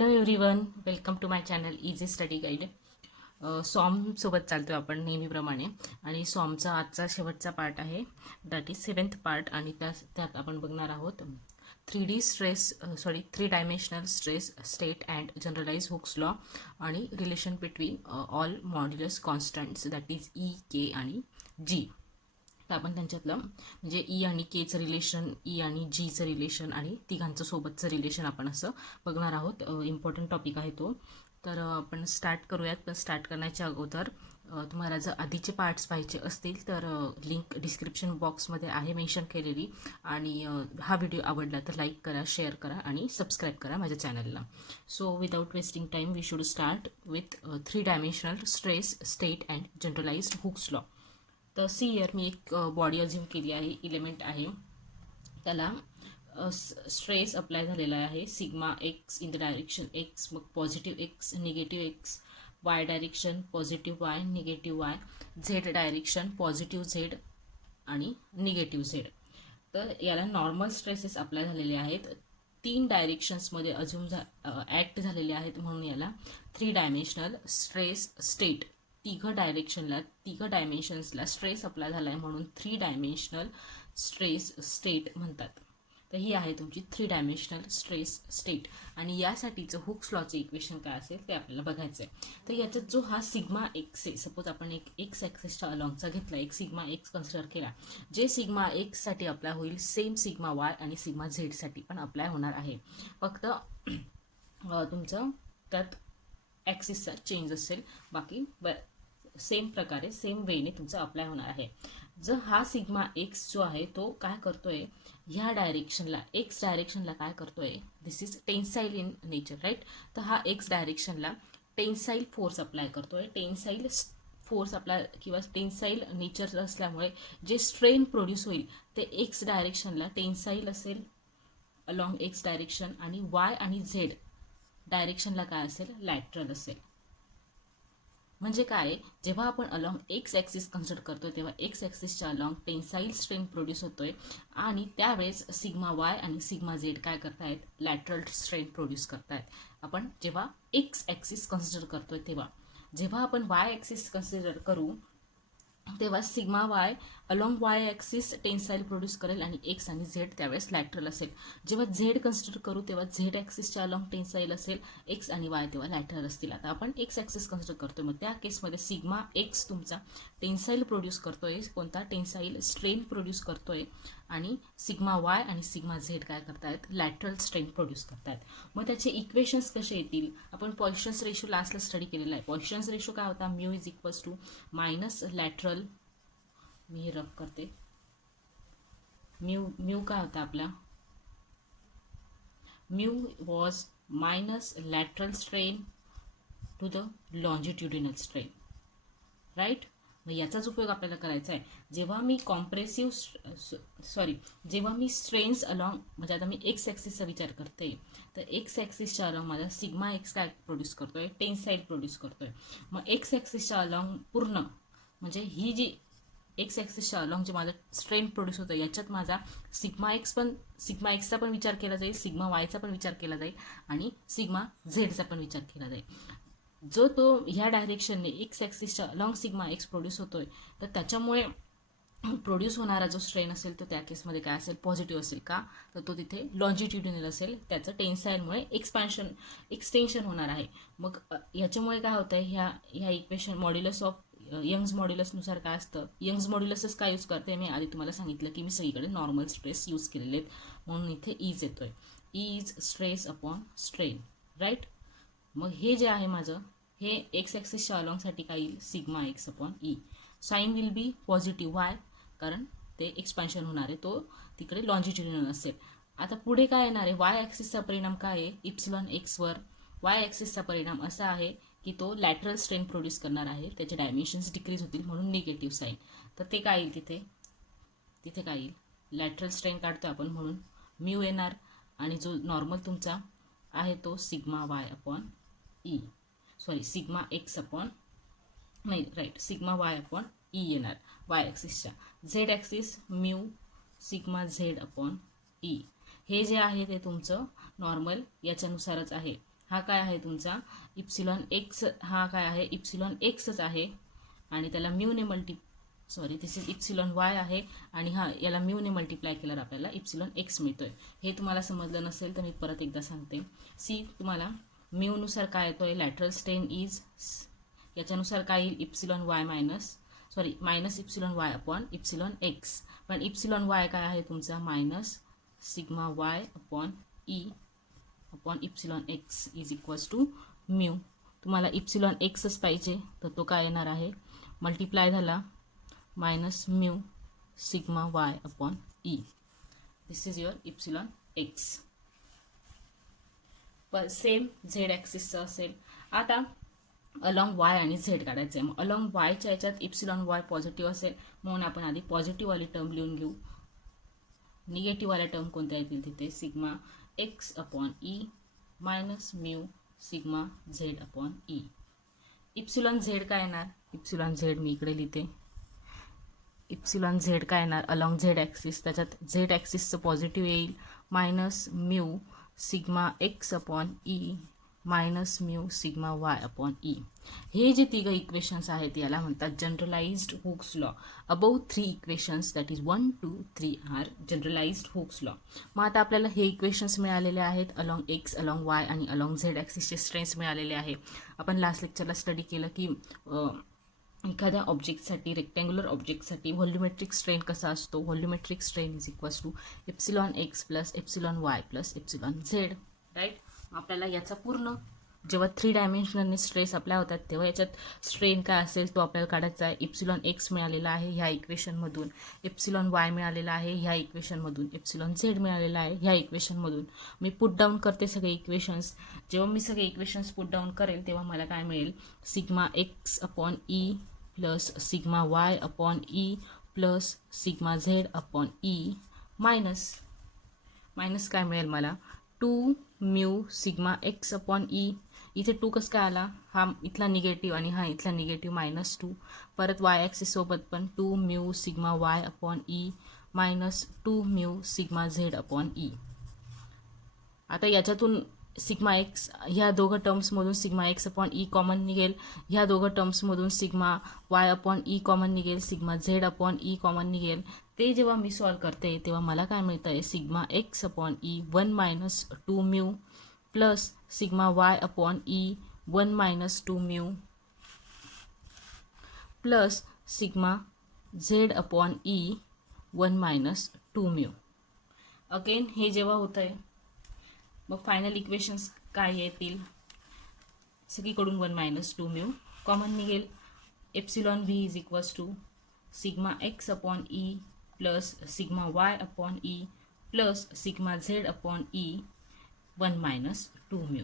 Hello everyone, welcome to my channel easy study guide. सॉमसोबत चालतो आपण नेहमीप्रमाणे आणि सॉमचा आजचा शेवटचा पार्ट आहे, दॅट इज 7th पार्ट. आणि त्यात आपण बघणार आहोत 3 dimensional stress state and generalize Hooke's law आणि relation between all modulus constants, that is E, K आणि जी. तर आपण त्यांच्यातलं म्हणजे ई आणि केचं रिलेशन, ई आणि जीचं रिलेशन आणि तिघांचं सोबतचं रिलेशन आपण असं बघणार आहोत. इम्पॉर्टंट टॉपिक आहे तो. तर आपण स्टार्ट करूयात. पण स्टार्ट करण्याच्या अगोदर तुम्हाला जर आधीचे पार्ट्स पाहिजे असतील तर लिंक डिस्क्रिप्शन बॉक्समध्ये आहे मेन्शन केलेली. आणि हा व्हिडिओ आवडला तर लाईक करा, शेअर करा आणि सबस्क्राईब करा माझ्या चॅनलला. So without wasting time we should start with 3 dimensional stress state and generalised Hooke's law. तर सी इयर मी एक बॉडी अज्युम केली आहे, इलेमेंट आहे, त्याला स्ट्रेस अप्लाय झालेला आहे sigma X in the direction X, मग positive X, negative X, Y direction positive Y, negative Y, Z direction positive Z आणि निगेटिव्ह झेड. तर याला नॉर्मल स्ट्रेसेस अप्लाय झालेले आहेत, 3 डायरेक्शन्समध्ये अज्युम ॲक्ट झालेले आहेत, म्हणून याला 3 डायमेन्शनल स्ट्रेस स्टेट, तिघ डायमेन्शन्सला स्ट्रेस अप्लाय झाला आहे म्हणून 3 डायमेन्शनल स्ट्रेस स्टेट म्हणतात. तर ही आहे तुमची 3 डायमेन्शनल स्ट्रेस स्टेट. आणि यासाठीचं हुक्स लॉचं इक्वेशन काय असेल ते आपल्याला बघायचं आहे. तर याच्यात जो हा सिग्मा एक्स आहे, सपोज आपण एक एक्स ॲक्सिसच्या अलॉंगचा घेतला, एक सिग्मा एक्स कन्सिडर केला, जे सिग्मा एक्ससाठी अप्लाय होईल सेम सिग्मा वाय आणि सिग्मा झेडसाठी पण अप्लाय होणार आहे. फक्त तुमचं त्यात ॲक्सिसचा चेंज असेल, बाकी सेम प्रकारे सेम वेने तुमचा अप्लाय होणार आहे. जर हा सिग्मा एक्स जो आहे तो काय करतोय, ह्या डायरेक्शनला, एक्स डायरेक्शनला काय करतोय, this is tensile in nature, right. तर हा एक्स डायरेक्शनला टेन्साईल फोर्स अप्लाय करतोय. टेन्साईल फोर्स अप्लाय किंवा टेन्साईल नेचर असल्यामुळे जे स्ट्रेन प्रोड्यूस होईल ते एक्स डायरेक्शनला टेन्साईल असेल अलॉंग एक्स डायरेक्शन, आणि वाय आणि झेड डायरेक्शनला काय असेल, लॅटरल असेल. म्हणजे काय, जेव्हा आपण अलॉंग एक्स ॲक्सिस कन्सिडर करतोय तेव्हा एक्स ॲक्सिसच्या अलॉंग टेन्साईल स्ट्रेन प्रोड्यूस होतोय, आणि त्यावेळेस सिग्मा वाय आणि सिग्मा झेड काय करतायत, लॅटरल स्ट्रेन प्रोड्यूस करतायत. आपण जेव्हा एक्स ॲक्सिस कन्सिडर करतोय तेव्हा, जेव्हा आपण वाय ॲक्सिस कन्सिडर करू तेव्हा sigma Y along Y axis tensile produce करेल आणि एक्स आणि झेड त्यावेळेस लॅटरल असेल. जेव्हा झेड कन्सिडर करू तेव्हा झेड ॲक्सिसच्या अलॉंग टेन्साईल असेल, एक्स आणि वाय तेव्हा लॅटरल असतील. आता आपण एक्स ॲक्सिस कन्सिडर करतोय, मग त्या केसमध्ये सिग्मा एक्स तुमचा टेन्साईल प्रोड्यूस करतोय, कोणता, टेन्साईल स्ट्रेन प्रोड्यूस करतोय, आणि सिग्मा वाय आणि सिग्मा झेड काय करतायत, लॅटरल स्ट्रेन प्रोड्यूस करतायत. मग त्याचे इक्वेशन्स कसे येतील, आपण पॉइशन्स रेशो लास्टला स्टडी केलेला आहे. पॉइशन्स रेशो काय होता, mu is equals to minus lateral, मी हे रफ करते, म्यू काय होता आपला, mu was minus lateral strain to the longitudinal strain, right. मग याचाच उपयोग आपल्याला करायचा आहे जेव्हा मी जेव्हा मी स्ट्रेन्स अलॉंग, म्हणजे आता मी एक्स ॲक्सिसचा विचार करते, तर एक्स ॲक्सिसच्या अलॉंग माझा सिग्मा एक्स काय प्रोड्यूस करतोय, टेन्साईल प्रोड्यूस करतोय. मग एक्स ॲक्सिसच्या अलॉंग पूर्ण, म्हणजे ही जी एक्स ॲक्सिसच्या अलॉंग जे माझं स्ट्रेन प्रोड्यूस होतं याच्यात माझा सिग्मा एक्सचा पण विचार केला जाईल, सिग्मा वायचा पण विचार केला जाईल, आणि सिग्मा झेडचा पण विचार केला जाईल. जो तो ह्या डायरेक्शनने एक्स ॲक्सिसच्या अलॉंग सिग्मा एक्स प्रोड्यूस होतोय, तर त्याच्यामुळे प्रोड्यूस होणारा जो स्ट्रेन असेल तो त्या केसमध्ये काय असेल, पॉझिटिव्ह असेल. का, तर तो तिथे लॉन्जिट्युडिनल असेल, त्याचं टेन्साईलमुळे एक्सटेन्शन होणार आहे. मग याच्यामुळे काय होतं आहे, ह्या इक्वेशन मॉड्युलस ऑफ यंग्स मॉड्युलसनुसार काय असतं, यंग्स मॉड्युलसच काय यूज करते, मी आधी तुम्हाला सांगितलं की मी सगळीकडे नॉर्मल स्ट्रेस यूज केलेले आहेत, म्हणून इथे ईज येतोय, ईज स्ट्रेस अपॉन स्ट्रेन, राईट. मग हे जे आहे माझं, हे एक्स ॲक्सिसच्या अलॉंगसाठी काय येईल, sigma X upon E. Sign will be positive, Y, कारण ते एक्सपान्शन होणार आहे, तो तिकडे लॉन्जिट्युडिनल असेल. आता पुढे काय येणार आहे, वाय ॲक्सिसचा परिणाम काय आहे, इप्सिलॉन एक्सवर. वाय ॲक्सिसचा परिणाम असा आहे की तो लॅटरल स्ट्रेन प्रोड्यूस करणार आहे, त्याचे डायमेन्शन्स डिक्रीज होतील, म्हणून निगेटिव्ह साईन. तर ते काय येईल, तिथे काय येईल, लॅटरल स्ट्रेन काढतो आपण, म्हणून म्यू येणार, आणि जो नॉर्मल तुमचा आहे तो sigma Y upon E, sigma X upon, नाही right, sigma Y upon E येणार वाय ॲक्सिसच्या. Z axis mu sigma Z upon E. हे जे आहे ते तुमचं नॉर्मल याच्यानुसारच आहे, हा काय आहे तुमचा इप्सिलॉन एक्स, हा काय आहे इप्सिलॉन एक्सच आहे आणि त्याला म्यूने दिस इज इप्सिलॉन वाय आहे आणि हा याला म्यूने मल्टिप्लाय केल्यावर आपल्याला इप्सिलॉन एक्स मिळतोय. हे तुम्हाला समजलं नसेल तर मी परत एकदा सांगते. सी तुम्हाला म्यूनुसार काय येतोय लॅटरल स्ट्रेन इज, याच्यानुसार काय येईल epsilon Y minus epsilon Y upon epsilon X. पण इप्सिलॉन वाय काय आहे तुमचा minus sigma Y upon E upon epsilon X is equals to mu. तुम्हाला इप्सिलॉन एक्सच पाहिजे तर तो काय येणार आहे मल्टिप्लाय झाला minus mu sigma Y upon E. This is your epsilon X. पण सेम झेड ॲक्सिसचं असेल. आता अलॉंग वाय आणि झेड काढायचं आहे. मग अलॉंग वायच्या याच्यात इप्सिलॉन वाय पॉझिटिव्ह असेल म्हणून आपण आधी पॉझिटिव्हवाली टर्म लिहून घेऊ. निगेटिव्हवाल्या टर्म कोणत्या येतील तिथे sigma X upon E minus mu sigma Z upon E. Epsilon Z काय येणार इप्सिलॉन झेड मी इकडे लिहिते. इप्सिलॉन झेड काय येणार अलॉंग झेड ॲक्सिस, त्याच्यात झेड ॲक्सिसचं पॉझिटिव्ह येईल minus mu sigma X upon E minus mu sigma Y upon E. हे जे तिघं इक्वेशन्स आहेत याला म्हणतात generalised Hooke's law. Above 3 equations that is 1, 2, 3 are generalised Hooke's law. मग आता आपल्याला हे इक्वेशन्स मिळालेले आहेत अलॉंग एक्स अलॉंग वाय आणि अलॉंग झेड ॲक्सिसचे स्ट्रेन्स मिळालेले आहे. आपण लास्ट लेक्चरला स्टडी केलं की एखाद्या ऑब्जेक्टसाठी रेक्टँग्युलर ऑब्जेक्टसाठी व्हॉल्युमेट्रिक स्ट्रेन कसा असतो. Volumetric strain is equals to epsilon X plus epsilon Y plus epsilon Z. Right. आपल्याला याचा पूर्ण जेव्हा 3 डायमेन्शनलने स्ट्रेस अप्लाय होतात तेव्हा याच्यात स्ट्रेन काय असेल तो आपल्याला काढायचा आहे. इप्सिलॉन एक्स मिळालेला आहे ह्या इक्वेशनमधून, एप्सिलॉन वाय मिळालेला आहे ह्या इक्वेशनमधून, एप्सिलॉन झेड मिळालेला आहे ह्या इक्वेशनमधून. मी पुट डाऊन करते सगळे इक्वेशन्स. जेव्हा मी सगळे इक्वेशन्स पुट डाऊन करेल तेव्हा मला काय मिळेल sigma X upon E plus sigma Y upon E plus sigma Z upon E minus काय मिळेल मला 2 mu sigma X upon E. इथे 2 कसं काय आला, हा इथला निगेटिव्ह आणि हा इथला निगेटिव्ह -2. परत वाय ॲक्सिस सोबत पण 2 mu sigma Y upon E minus 2 mu sigma Z upon E. आता याच्यातून सिग्मा एक्स ह्या दोघं टर्म्समधून sigma X upon E common निघेल, ह्या दोघं टर्म्समधून sigma Y upon E common निघेल, sigma Z upon E common निघेल. ते जेव्हा मी सॉल्व करते तेव्हा मला काय मिळतं आहे sigma X upon E 1 minus 2 mu plus sigma Y upon E 1 minus 2 mu plus sigma Z upon E 1 minus 2 mu. Again हे जेव्हा होतं आहे मग फायनल इक्वेशन्स काय येतील सगळीकडून 1 मायनस 2 म्यू कॉमन निघेल. Epsilon V is equals to sigma X upon E plus sigma Y upon E plus sigma Z upon E 1 minus 2 mu.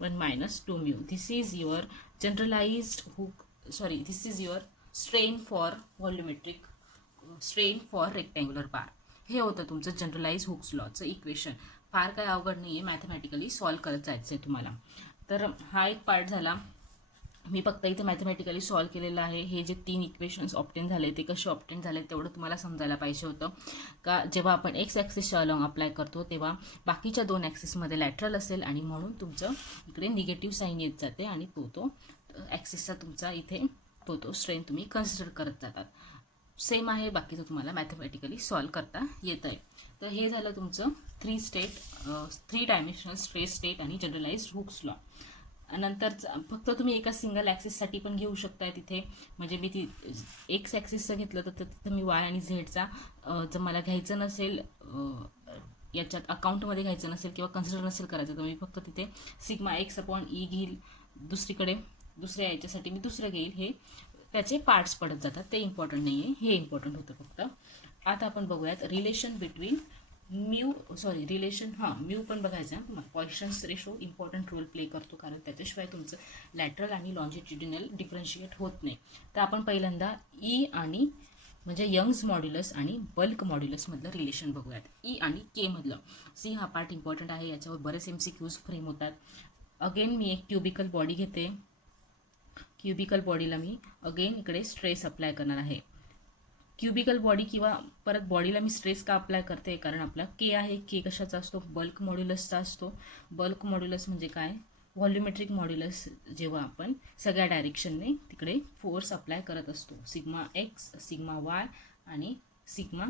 1 minus 2 mu. This is your generalized hook. Sorry, this is your strain for volumetric strain for rectangular bar. हे होतं तुमचं generalise hooks लॉचं equation. फार काय अवघड नाही आहे, mathematically solve करत जायचं आहे तुम्हाला. तर हा एक पार्ट झाला. मी फक्त इथे मॅथमॅटिकली सॉल्व केलेलं आहे. हे जे 3 इक्वेशन्स ऑप्टेन झाले ते कसे ऑप्टेन झाले तेवढं तुम्हाला समजायला पाहिजे होतं का जेव्हा आपण एक्स ॲक्सिसच्या अलॉंग अप्लाय करतो तेव्हा बाकीच्या 2 ॲक्सिसमध्ये लॅटरल असेल आणि म्हणून तुमचं इकडे निगेटिव्ह साईन येत जाते आणि तो ॲक्सिसचा तुमचा इथे तो स्ट्रेन तुम्ही कन्सिडर करत जातात. सेम आहे, बाकीचं तुम्हाला मॅथमॅटिकली सॉल्व करता येतं आहे. तर हे झालं तुमचं 3 डायमेन्शनल स्ट्रेस स्टेट आणि जनरलाइज्ड हुक्स लॉ. नंतर फक्त तुम्ही एका सिंगल ॲक्सिससाठी पण घेऊ शकताय तिथे. म्हणजे मी ती एक्स ॲक्सिसचं घेतलं तर तिथं मी वाय आणि झेडचा जर मला घ्यायचं नसेल याच्यात अकाउंटमध्ये घ्यायचं नसेल किंवा कन्सिडर नसेल करायचं तर मी फक्त तिथे सिग्मा एक्स अपॉन ई घेईल. दुसरीकडे दुसऱ्या याच्यासाठी मी दुसरं घेईल. हे त्याचे पार्ट्स पडत जातात, ते इम्पॉर्टंट नाही आहे, हे इम्पॉर्टंट होतं फक्त. आता आपण बघूयात रिलेशन बिटवीन म्यू पण बघायचं आहे तुम्हाला. पॉइसन्स रेशो इम्पॉर्टंट रोल प्ले करतो कारण त्याच्याशिवाय तुमचं लॅटरल आणि लॉन्जिट्युडिनल डिफरन्शिएट होत नाही. तर आपण पहिल्यांदा ई आणि म्हणजे यंग्स मॉड्युलस आणि बल्क मॉड्युलसमधलं रिलेशन बघूयात. ई आणि के मधलं. सी हा पार्ट इम्पॉर्टंट आहे, याच्यावर बरेच MCQs फ्रेम होतात. अगेन मी एक क्युबिकल बॉडी घेते. क्युबिकल बॉडीला मी अगेन इकडे स्ट्रेस अप्लाय करणार आहे. क्युबिकल बॉडी किंवा परत बॉडीला मी स्ट्रेस का अप्लाय करते, कारण आपला के आहे, के कशाचा असतो, बल्क मॉड्युलसचा असतो. बल्क मॉड्युलस म्हणजे काय, व्हॉल्युमेट्रिक मॉड्युलस, जेव्हा आपण सगळ्या डायरेक्शनने तिकडे फोर्स अप्लाय करत असतो, सिग्मा एक्स, सिग्मा वाय आणि sigma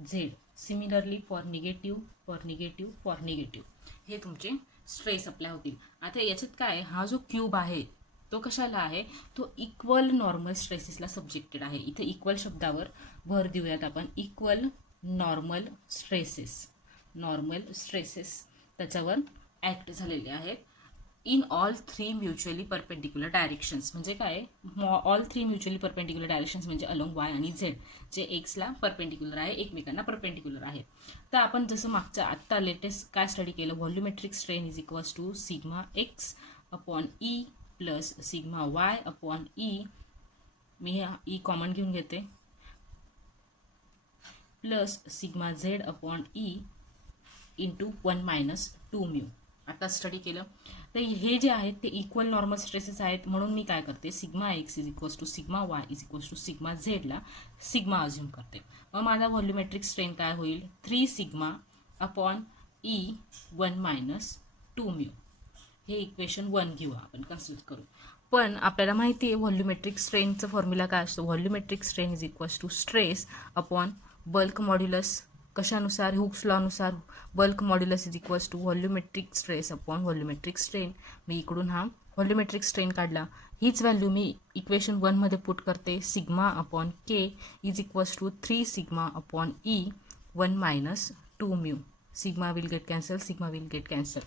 Z. Similarly for negative, for negative, for negative हे तुमचे स्ट्रेस अप्लाय होतील. आता याच्यात काय, हा जो क्यूब आहे तो कशाला आहे, तो इक्वल नॉर्मल स्ट्रेसेसला सब्जेक्टेड आहे. इथे इक्वल शब्दावर भर देऊयात आपण. Equal normal stresses, normal stresses त्याच्यावर ॲक्ट झालेले आहेत in all 3 mutually perpendicular directions. म्हणजे काय, ऑल 3 म्युच्युअली परपेंडिक्युलर डायरेक्शन्स म्हणजे अलोंग वाय आणि झेड, जे एक्सला परपेंडिक्युलर आहे, एकमेकांना परपेंडिक्युलर आहेत. तर आपण जसं मागच्या आत्ता लेटेस्ट काय स्टडी केलं, volumetric strain is equals to sigma X upon E plus sigma Y upon E, मी ई कॉमन घेऊन घेते, plus sigma Z upon E into 1 minus 2 mu. आता स्टडी केलं तर हे जे आहेत ते इक्वल नॉर्मल स्ट्रेसेस आहेत, म्हणून मी काय करते, sigma X is equals to sigma Y is equals to sigma झेडला सिग्मा अज्युम करते. मग माझा व्हॉल्युमेट्रिक स्ट्रेन काय होईल, 3 sigma upon E 1 minus 2 mu. हे इक्वेशन 1 घेऊ आपण, कन्सिडर करू. पण आपल्याला माहिती आहे व्हॉल्युमेट्रिक स्ट्रेनचं फॉर्म्युला काय असतो, volumetric strain is equals to stress upon bulk modulus. कशानुसार, हुक्स लॉनुसार bulk modulus is equals to volumetric stress upon volumetric strain. मी इकडून हा व्हॉल्युमेट्रिक स्ट्रेन काढला, हीच व्हॅल्यू मी इक्वेशन 1 मध्ये पुट करते. Sigma upon K is equals to 3 sigma upon E 1 minus 2 mu. Sigma will get cancel, sigma will get cancel.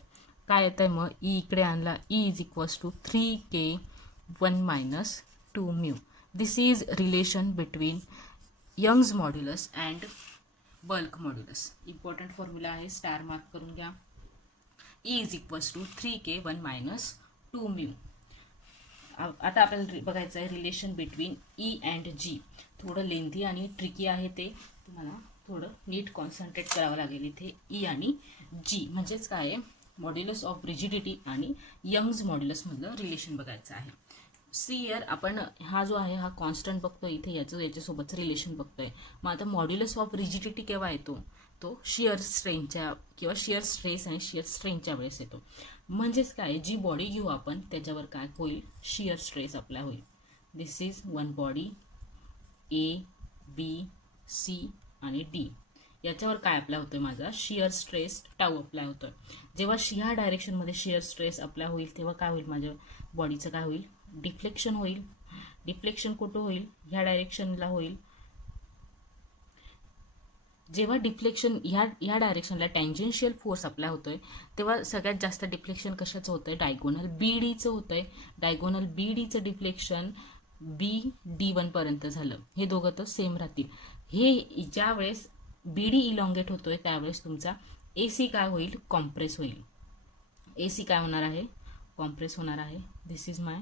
काय येतं आहे मग, ई इकडे आणला, E is equals to 3k 1 minus 2 mu. This is relation between Young's modulus and bulk modulus. Important formula आहे, star mark करून घ्या. E is equals to 3k 1 minus 2 mu. आता आपल्याला बघायचं आहे relation between E and G. थोडं lengthy आणि tricky आहे, ते तुम्हाला थोडं नीट कॉन्सन्ट्रेट करावं लागेल. इथे ई आणि जी म्हणजेच काय आहे, मॉड्युलस ऑफ रिजिडिटी आणि यंग्स मॉड्युलसमधलं रिलेशन बघायचं आहे. सी इयर आपण हा जो आहे हा कॉन्स्टंट बघतोय, इथे याच्यासोबतचं रिलेशन बघतोय. मग आता मॉड्युलस ऑफ रिजिडिटी केव्हा येतो, तो शिअर स्ट्रेनच्या किंवा शिअर स्ट्रेस आणि शिअर स्ट्रेनच्या वेळेस येतो. म्हणजेच काय, जी बॉडी घेऊ आपण त्याच्यावर काय होईल, शिअर स्ट्रेस अप्लाय होईल. This is one body, A B C आणि डी. याच्यावर काय अप्लाय होतोय, माझा शिअर स्ट्रेस टाऊ अप्लाय होतोय. जेव्हा ह्या डायरेक्शनमध्ये शिअर स्ट्रेस अप्लाय होईल तेव्हा काय होईल, माझ्या बॉडीचं काय होईल, डिफ्लेक्शन होईल. डिफ्लेक्शन कुठं होईल, ह्या डायरेक्शनला होईल. जेव्हा डिफ्लेक्शन ह्या डायरेक्शनला टँजेन्शियल फोर्स अप्लाय होतोय तेव्हा सगळ्यात जास्त डिफ्लेक्शन कशाचं होतंय, डायगोनल बी डीचं होतंय. डायगोनल बी डीचं डिफ्लेक्शन BD1 पर्यंत झालं. हे दोघं तर सेम राहतील. हे ज्या वेळेस BD इलॉंगेट होतोय त्यावेळेस तुमचा AC काय होईल, कॉम्प्रेस होईल. AC काय होणार आहे, कॉम्प्रेस होणार आहे. This is my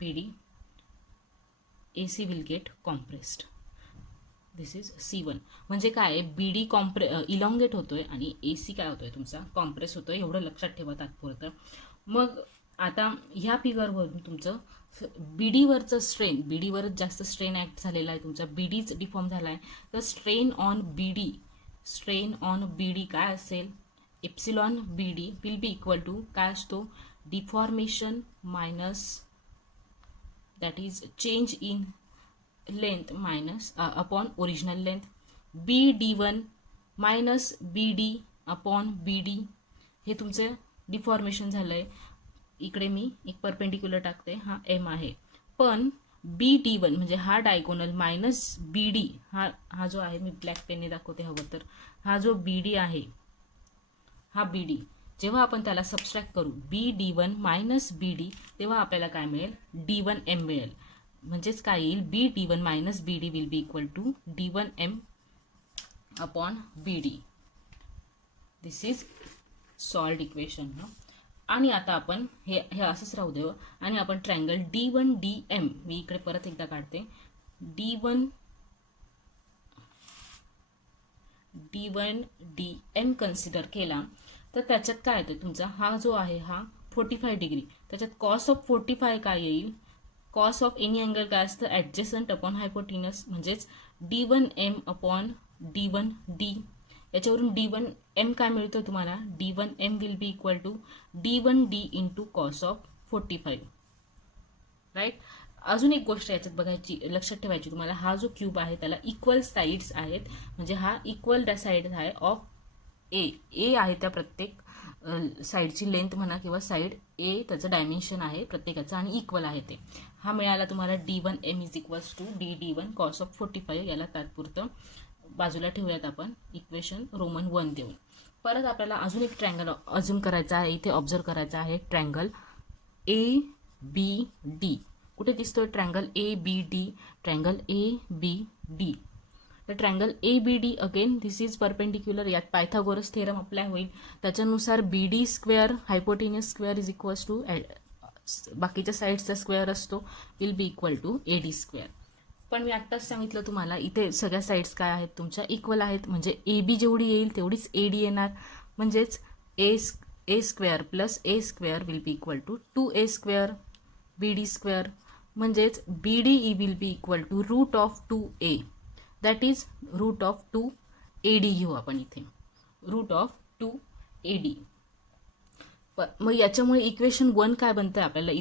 BD. AC will get compressed. This is C1. म्हणजे काय, BD इलॉंगेट होतोय आणि AC काय होतोय तुमचा, कॉम्प्रेस होतोय. एवढं लक्षात ठेवा तात्पुरतं. मग आता ह्या फिगरवरून तुमचं BDवरचं स्ट्रेन, BDवरच जास्त स्ट्रेन ॲक्ट झालेला आहे तुमचा, BDच डिफॉर्म झाला आहे. तर स्ट्रेन ऑन BD काय असेल, epsilon BD will be equal to काय असतो, deformation minus that is change in length minus upon original length. BD1 minus BD upon BD. हे तुमचं डिफॉर्मेशन झालं आहे. इकडे मी एक परपेंडिक्युलर टाकते, हा M आहे. पण BD1 म्हणजे हा डायगोनल मायनस BD, हा जो आहे, मी ब्लॅक पेनने दाखवते हवं तर, हा जो BD आहे, हा BD जेव्हा आपण त्याला सबस्ट्रॅक्ट करू BD1 मायनस BD तेव्हा आपल्याला काय मिळेल, D1M मिळेल. म्हणजेच काय येईल, BD1 minus BD will be equal to D1M upon BD. This is solved equation. आणि आता आपण हे असंच राहू देऊ आणि आपण ट्रायंगल D1DM, मी इकडे परत एकदा काढते, D1DM कन्सिडर केला तर त्याच्यात काय येतं तुमचा, हा जो आहे हा 45 डिग्री, त्याच्यात कॉस ऑफ 45 काय येईल, कॉस ऑफ एनी अँगल काय असतं, ॲडजस्टंट अपॉन हायपोटिनस, म्हणजेच D1M अपॉन D1D. याच्यावरून D1M काय मिळतं तुम्हाला, D1M will be equal to D1D into cos of 45. Right. अजून एक गोष्ट याच्यात बघायची, लक्षात ठेवायची तुम्हाला, हा जो क्यूब आहे त्याला इक्वल साईड्स आहेत, म्हणजे हा इक्वल साईड आहे ऑफ ए आहे त्या प्रत्येक साईडची लेंथ म्हणा किंवा साईड ए त्याचं डायमेन्शन आहे प्रत्येकाचं आणि इक्वल आहे ते. हा मिळाला तुम्हाला D1M is equals to D1 cos of 45. याला तात्पुरतं बाजूला ठेवूयात आपण, इक्वेशन रोमन 1 देऊन. परत आपल्याला अजून एक ट्रँगल अजूम करायचा आहे, इथे ऑब्झर्व करायचा आहे, ट्रँगल ABD. कुठे दिसतोय ट्रँगल ABD, ट्रँगल ABD. तर triangle ABD again this is perpendicular. यात पायथागोरस थेरम अप्लाय होईल, त्याच्यानुसार BD square hypotenuse square is equals to बाकीच्या साईडचा स्क्वेअर असतो will be equal to AD square. पण मी आत्ताच सांगितलं तुम्हाला इथे सगळ्या साईड्स काय आहेत तुमच्या इक्वल आहेत, म्हणजे AB जेवढी येईल तेवढीच AD येणार, म्हणजेच A square plus A square will be equal to 2A square BD square, म्हणजेच BD will be equal to root of 2A, that is root of 2AD घेऊ आपण इथे, रूट ऑफ 2AD. मग याच्यामुळे इक्वेशन 1 काय बनतं आपल्याला,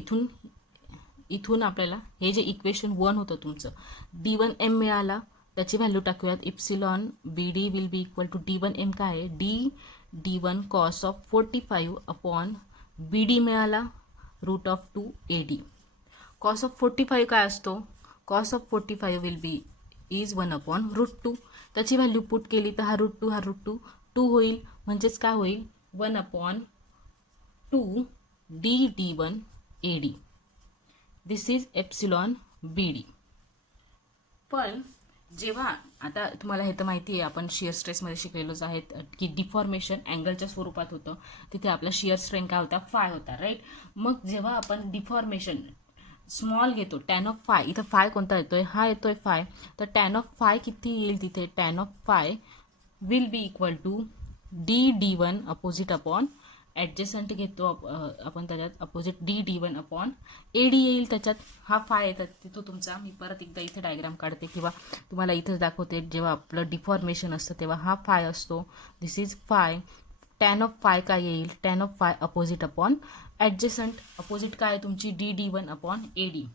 इथून आपल्याला हे जे इक्वेशन 1 होतं तुमचं, D1M मिळाला, त्याची व्हॅल्यू टाकूयात, epsilon BD will be equal to D1M काय आहे, D1 cos of 45 upon BD मिळाला root of 2AD. Cos of 45 काय असतो, cos of 45 will be is 1 upon root 2. त्याची व्हॅल्यू पुट केली तर हा रूट 2 होईल, म्हणजेच काय होईल 1 upon 2 D1 AD. This is epsilon BD. पण जेव्हा आता तुम्हाला हे तर माहिती आहे, आपण शिअर स्ट्रेसमध्ये शिकलेलोच आहेत की डिफॉर्मेशन अँगलच्या स्वरूपात होतं, तिथे आपला शिअर स्ट्रेन काय होता, फाय होता. राईट. मग जेव्हा आपण डिफॉर्मेशन स्मॉल घेतो, टॅन ऑफ फाय, इथं फाय कोणता येतोय, हा येतोय फाय, तर टॅन ऑफ फाय किती येईल तिथे, tan of phi will be equal to D1 opposite upon adjacent घेतो आपण त्याच्यात, अपोजिट D1 अपॉन AD येईल, त्याच्यात हा फाय येतात तिथं तुमचा. मी परत एकदा इथे डायग्राम काढते किंवा तुम्हाला इथंच दाखवते, जेव्हा आपलं डिफॉर्मेशन असतं तेव्हा हा फाय असतो, this is phi. Tan of phi काय येईल, tan of phi opposite upon adjacent, opposite काय आहे तुमची D1 अपॉन AD.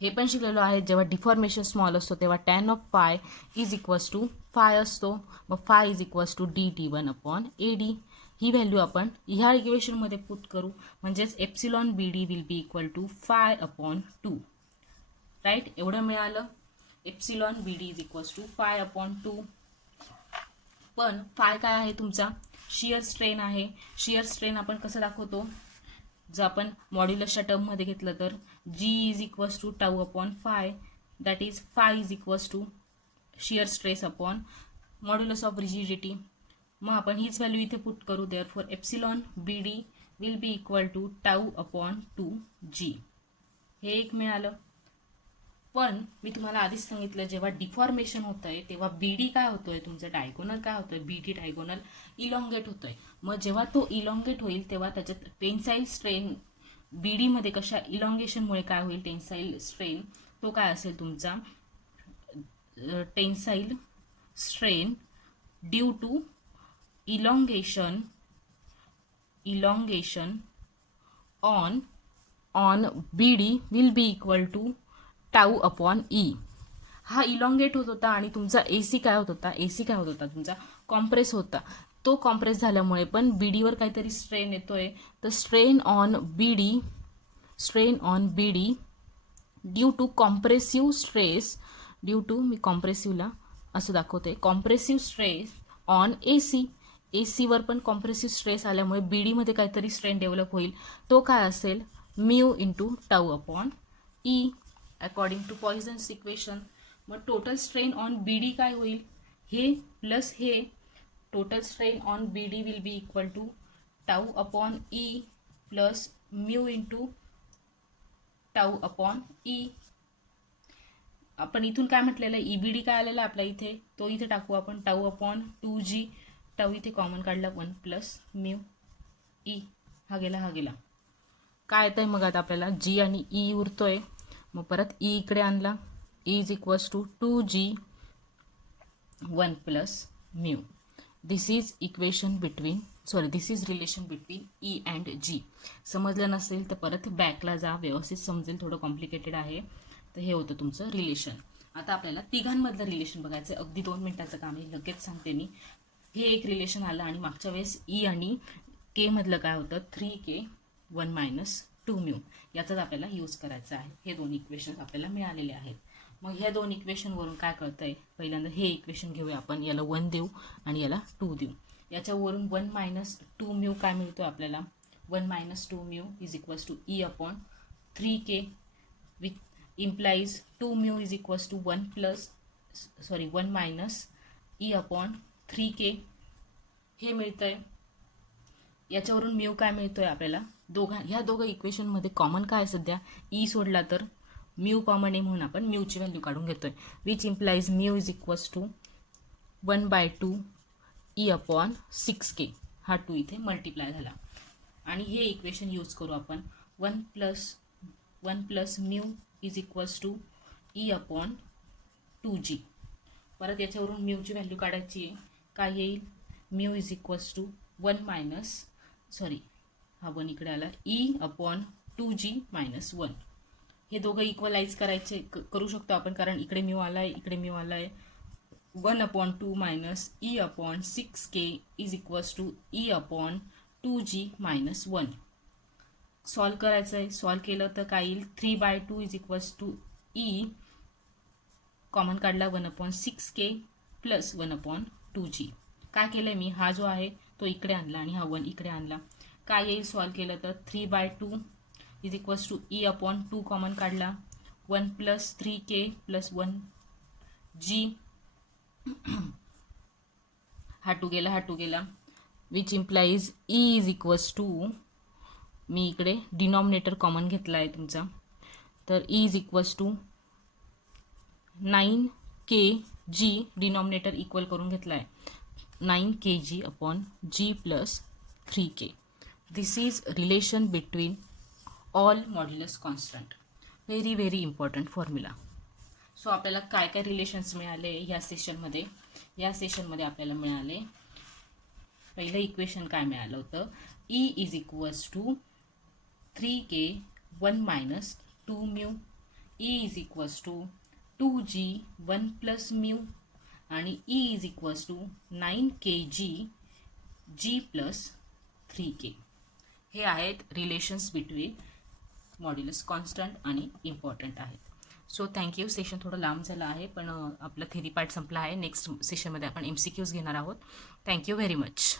हे पण शिकलेलो आहे, जेव्हा डिफॉर्मेशन स्मॉल असतो तेव्हा tan of phi is equals to phi असतो, मग phi is equals to D1 upon AD. ही व्हॅल्यू आपण ह्या इक्वेशनमध्ये पुट करू, म्हणजेच epsilon BD will be equal to phi upon 2. Right. एवढं मिळालं, epsilon BD is equals to phi upon 2. पण फाय काय आहे तुमचा, शिअर स्ट्रेन आहे. शिअर स्ट्रेन आपण कसं दाखवतो, जर आपण मॉड्युलसच्या टर्ममध्ये घेतलं तर G is equals to tau upon phi, that is phi is equals to shear stress upon modulus of rigidity. मग आपण हीच व्हॅल्यू इथे पुट करू, therefore epsilon BD will be equal to tau upon 2G. हे एक मिळालं. पण मी तुम्हाला आधीच सांगितलं, जेव्हा डिफॉर्मेशन होतंय तेव्हा BD काय होतोय तुमचं, डायगोनल काय होतोय, BD डायगोनल इलॉंगेट होतोय. मग जेव्हा तो इलॉंगेट होईल तेव्हा त्याच्यात टेन्साईल स्ट्रेन BD मध्ये कशा इलॉंगेशनमुळे काय होईल, टेन्साईल स्ट्रेन तो काय असेल तुमचा, tensile strain due to elongation on BD will be equal to tau upon E. हा इलॉंगेट होत होता आणि तुमचा AC काय होत होता तुमचा कॉम्प्रेस होता. तो कॉम्प्रेस झाल्यामुळे पण BDवर काहीतरी स्ट्रेन येतोय, तर strain on BD due to compressive stress, मी कॉम्प्रेसिव्हला असं दाखवते, कॉम्प्रेसिव्ह स्ट्रेस ऑन ACवर पण कॉम्प्रेसिव्ह स्ट्रेस आल्यामुळे BD मध्ये काहीतरी स्ट्रेन डेव्हलप होईल, तो काय असेल, mu into tau upon E according to Poisson's equation. मग टोटल स्ट्रेन ऑन BD काय होईल, हे प्लस हे, total strain on BD will be equal to tau upon E plus mu into tau upon E. आपण इथून काय म्हटलेलं आहे, EBD काय आलेला आपल्या इथे, तो इथे टाकू आपण, टाऊ अपॉन 2G, टाऊ इथे कॉमन काढला 1 प्लस म्यू E, हा गेला. काय येतं आहे मग आता आपल्याला जी आणि ई उरतोय. मग परत ई इकडे आणला. E is equals to 2g 1 plus mu. This is equation between this is relation between E and G. समजलं नसेल तर परत बॅकला जा, व्यवस्थित समजेल, थोडं कॉम्प्लिकेटेड आहे. तर हे होतं तुमचं रिलेशन. आता आपल्याला तिघांमधलं रिलेशन बघायचं आहे. अगदी 2 मिनिटाचं काम आहे, लगेच सांगते मी. हे एक रिलेशन आलं आणि मागच्या वेळेस ई आणि के मधलं काय होतं 3k 1 मायनस 2 म्यू. याचाच आपल्याला यूज करायचा आहे. हे दोन इक्वेशन आपल्याला मिळालेले आहेत. मग ह्या दोन इक्वेशनवरून काय कळतंय, पहिल्यांदा हे इक्वेशन घेऊया आपण, याला 1 देऊ आणि याला 2 देऊ. याच्यावरून 1 मायनस 2 म्यू काय मिळतो आपल्याला, 1 minus 2 mu is equals to E upon 3k with implies 2 mu is equals to 1 minus E upon 3k हे मिळतंय. याच्यावरून म्यू काय मिळतोय आपल्याला, ह्या दोघं इक्वेशनमध्ये कॉमन काय सध्या, ई सोडला तर म्यू कॉमन आहे म्हणून आपण म्यूची व्हॅल्यू काढून घेतोय. Which implies mu is equals to 1/2 E upon 6k. हा 2 इथे मल्टिप्लाय झाला आणि हे इक्वेशन यूज करू आपण. 1 plus mu is equals to E upon 2g. परत याच्यावरून म्यूची व्हॅल्यू काढायची आहे. काय येईल, mu is equals to 1 minus हा 1 इकडे आला, ई अपॉन 2g मायनस 1. हे दोघं इक्वलाइज करायचे करू शकतो आपण, कारण इकडे म्यू आलाय, इकडे म्यू आलाय. 1/2 minus E upon 6k is equals to E upon 2g minus 1. Solve करायचं आहे. सॉल्व केलं तर काय येईल, 3/2 is equals to E common काढला 1/6k प्लस 1/2g. काय केलं मी, हा जो आहे तो इकडे आणला आणि हा 1 इकडे आणला. काय येईल सॉल्व केलं तर 3/2 is equals to E upon 2 common काढला, 1 प्लस 3k प्लस 1g. हा 2 गेला, which implies E is equals to, मी इकडे डिनॉमिनेटर कॉमन घेतला आहे तुमचा, तर E is equals to 9kg, denominator equal करून घेतला आहे, 9kg अपॉन g plus 3k. This is relation between all modulus constant. Very very important formula. So आपल्याला काय काय रिलेशन्स मिळाले या सेशनमध्ये. या सेशनमध्ये आपल्याला मिळाले, पहिलं इक्वेशन काय मिळालं होतं, E is equals to 3k 1 minus 2 mu, E is equals to 2g 1 plus mu आणि E is equals to 9kg g plus 3k. हे आहेत रिलेशन्स बिटवीन मॉड्युलस कॉन्स्टंट आणि इम्पॉर्टंट आहेत. So thank you. सेशन थोडं लांब झालं आहे, पण आपला थेरी पार्ट संपला आहे. नेक्स्ट सेशनमध्ये आपण MCQs घेणार आहोत. Thank you very much.